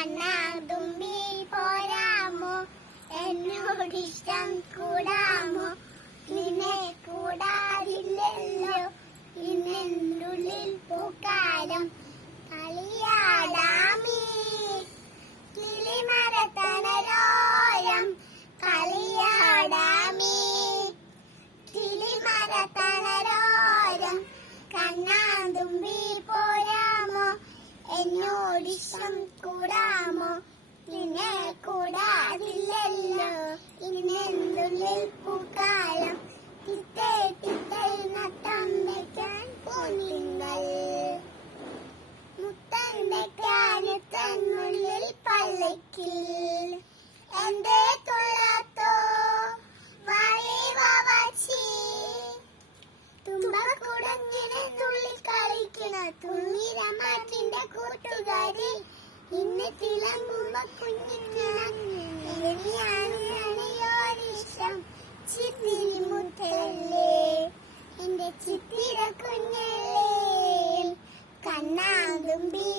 കണ്ണാതുമ്പി പോരാമോ, എന്നോടിഷ്ടം കൂടാമോ, നിന്നെ കൂടാതില്ലല്ലോ ഇന്നെന്നുള്ളിൽ പൂക്കാലം. കളിയാടാമീ കിളിമരത്തണലോരം, കളിയാടാമീ കിളിമരത്തണലോരം. കണ്ണാതുമ്പി പോരാമോ, എന്നോടിഷ്ടം കൂടാമോ, നിന്നെ കൂടാതില്ലല്ലോ ഇന്നെന്നുള്ളിൽ പൂക്കാലം. തിത്തേ തിത്തേ നട്ടം വെക്കാൻ പൂനിങ്ങൾ, മുത്തം വെക്കാനുള്ളിൽ പല്ലക്കിൽ. എന്റെ തൊള്ളാത്തോ വാഴേ വാവാച്ചി, തുമ്പക്കുടങ്ങിനെ തുള്ളി കളിക്കണ തുള്ളിരമാറ്റിന്റെ കൂട്ടുകാരി. ഇന്ന് തിളങ്ങുമ്പോ കുഞ്ഞിക്കിണയോരിഷ്ടം ചിത്തിരി മുത്തല്ലേ, എന്റെ ചിത്തിര കുഞ്ഞല്ലേ. കണ്ണാതുമ്പി